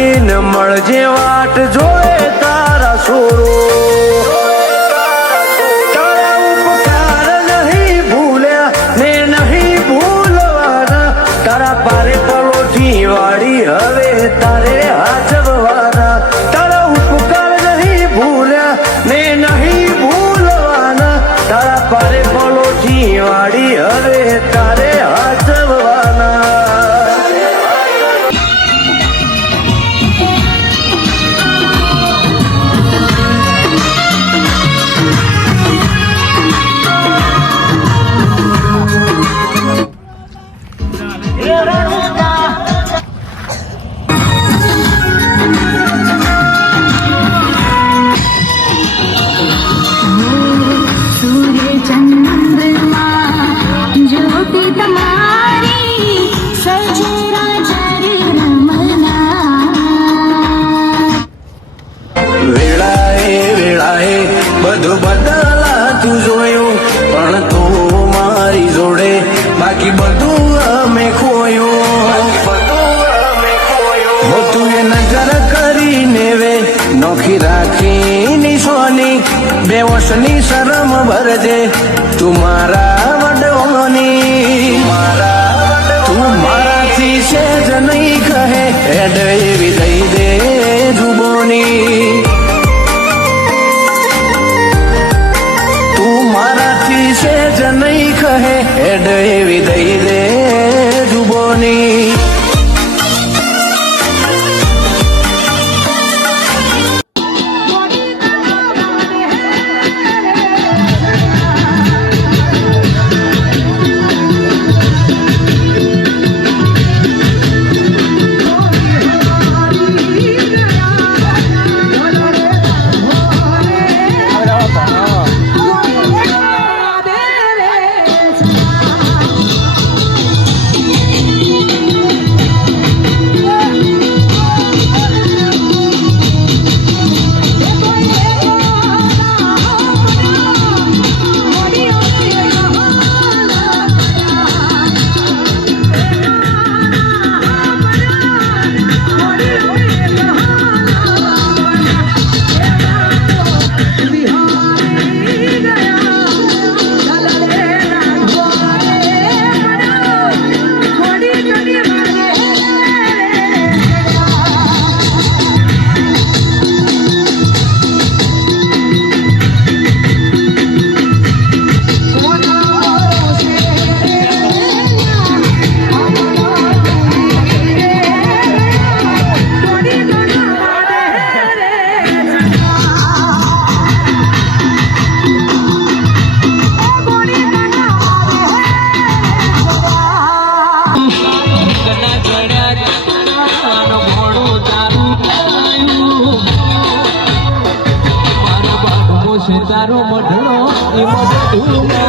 આવીને મળજે વાટ જોવે તારા સોરો તારા ઉપકાર નહીં ભૂલ્યા ને નહીં ભૂલવાના તારા પારે પલોઠી વાળી હવે તારે હાચવવાના તારા ઉપકાર નહીં ભૂલ્યા ને નહીં ભૂલવાના તારા પારે પલોઠી વાળી હવે તારે હાચવવાના બધું બદલાતું જોયું પણ તું મારી જોડે બાકી બધું અમે ખોયું તું એ નજર કરીને વે નોખી રાખી સોની બેવસની શરમ ભરજે તું મારા વડવાની તું મારાથી સેજ નહીં કહે હેડ એવી દઈ દે જુબોની સેજ નહીં કહે હેડ એવી દઈ દે જુબોની તારો મઢડો એમાં બધું